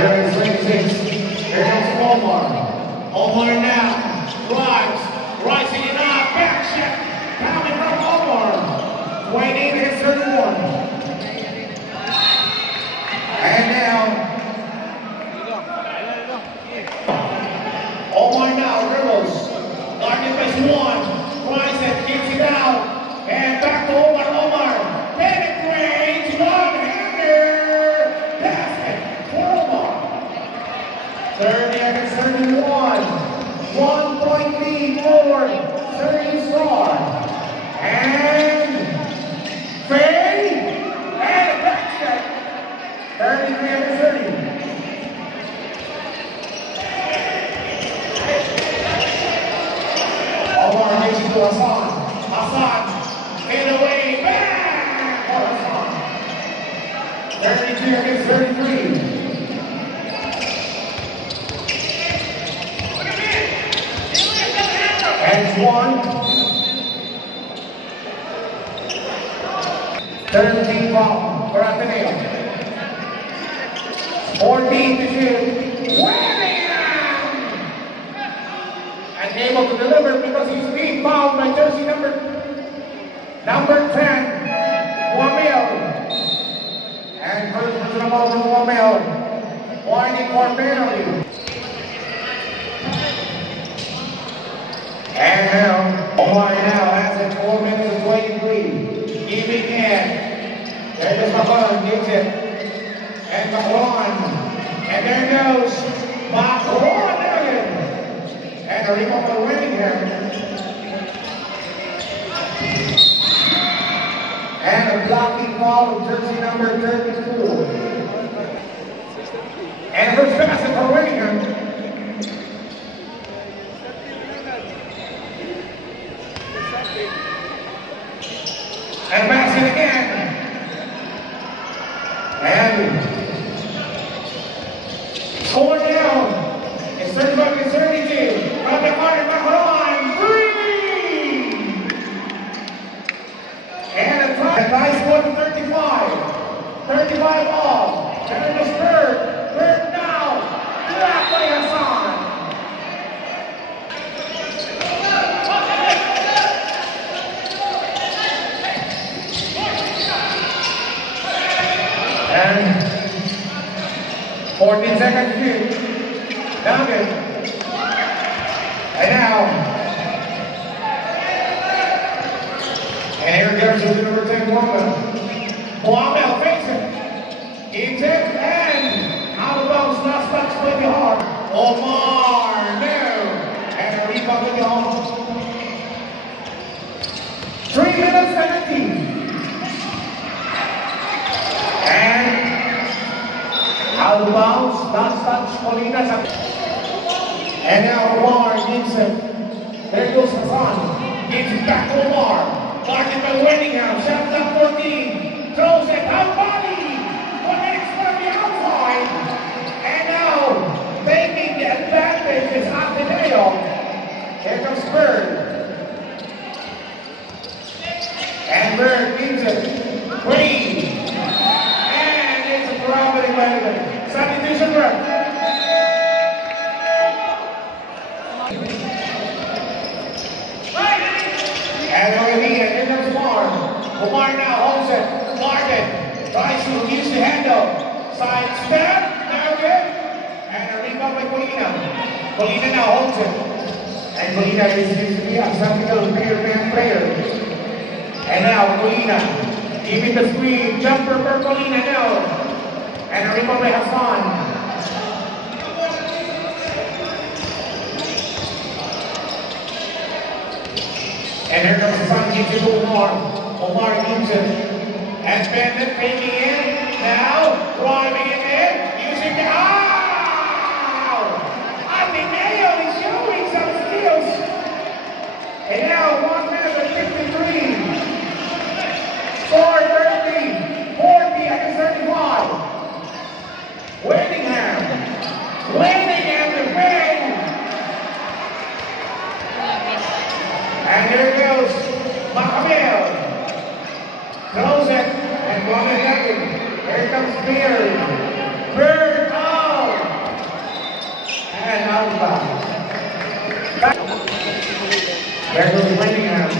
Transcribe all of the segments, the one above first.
there is 26. Here comes Omar. Omar now. Rising it up. Back check. Coming from Omar. 28 against 31. And now. Omar now dribbles. Guarded by one. Tries it. Gets it out. And back to Omar. Omar. Penetrates. One-hander. Basket for Omar. 30 against 31. 1 point lead for 30 Star. And Faye. And a back check. 33 against 30. Omar makes it to Hassan. Hassan. Fade away. Back for Hassan. 32 against 33. And one. 13 ball for Ateneo. 14 to shoot. Unable to deliver because he's being fouled by jersey number 10, Wamil. And first personal ball from Wamil. Warning for penalty. And now, Omar now has it 4 minutes and 23. Giving in. There's Macron, gives it. And Macron. And there goes Macron again. And a rebound for Winningham. And a blocking foul of jersey number 32. And a first basket for Winningham. And basket again. And score down. It's 35 against 32. From the corner, Macron. 3! And a tie score to 35. 35 all. Then it was third. Third now. Blocked by Hassan. And 14 seconds to shoot. Duncan. And now. And here comes the number 10 Wamil fakes it. Gives it and out of bounds. Last touch by the heart. Omar. No. And a rebound to the home. 3 minutes 17. And out of bounds, last touch, Molina. And now Omar gives it. There goes Hassan. Gives it back to Omar. Guarded by Winningham. Shot down 14. Throws it out body. Connects from the outside. And now, taking the advantage is Ateneo. Here comes Bird. And Bird gives it. Green. Traveling by substitution work. And Olivia, here comes Omar. Omar now holds it. Guarded. Tries to use the handle. Side step. Now good. And a rebound by Colina. Colina now holds it. And Colina is to be a Santiago player. And now Colina. Giving the screen. Jumper for Colina now. And a rebound by Hassan. And here comes Hassan, gives it to Omar. Omar gives it. And Bennett taking in. Now, driving it in. Using the... Ateneo is showing some skills. And now, 1 minute and 53. Score 30. 40 against 35. Winningham to Faye. And there goes Macabel. Throws it and Bonnet. Here comes Beard. Bird out. There goes Winningham.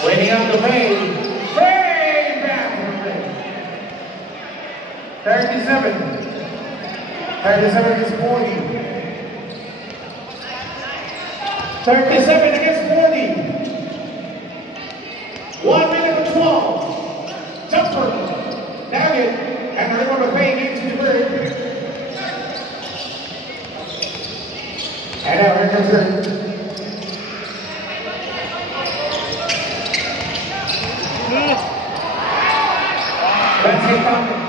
Winningham to Payne. Payne back from Payne. 37. 37 against 40. 37 against 40. 1 minute and 12. Jumper. Daggett. And remember Payne into the bird. And now here comes her. Let's get back.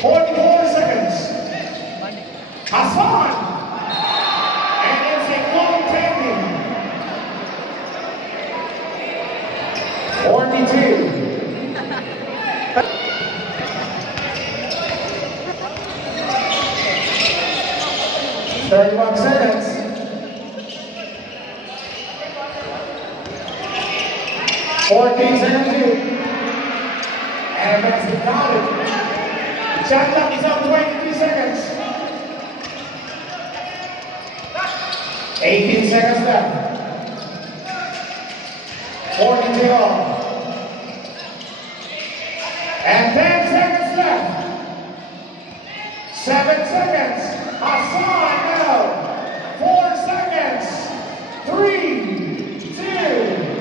44 seconds. Hassan. And it's a long tapping. 42. 31 seconds. 14 seconds. And that's the count. Shot clock is up 23 seconds. 18 seconds left. 42 off. And 10 seconds left. 7 seconds. Hassan now. 4 seconds. 3, 2,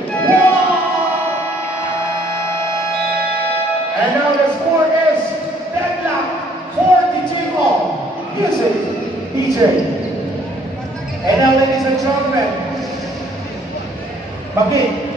1. And now the score is deadlock. 42 all. Music, DJ. And now, ladies and gentlemen, Magin.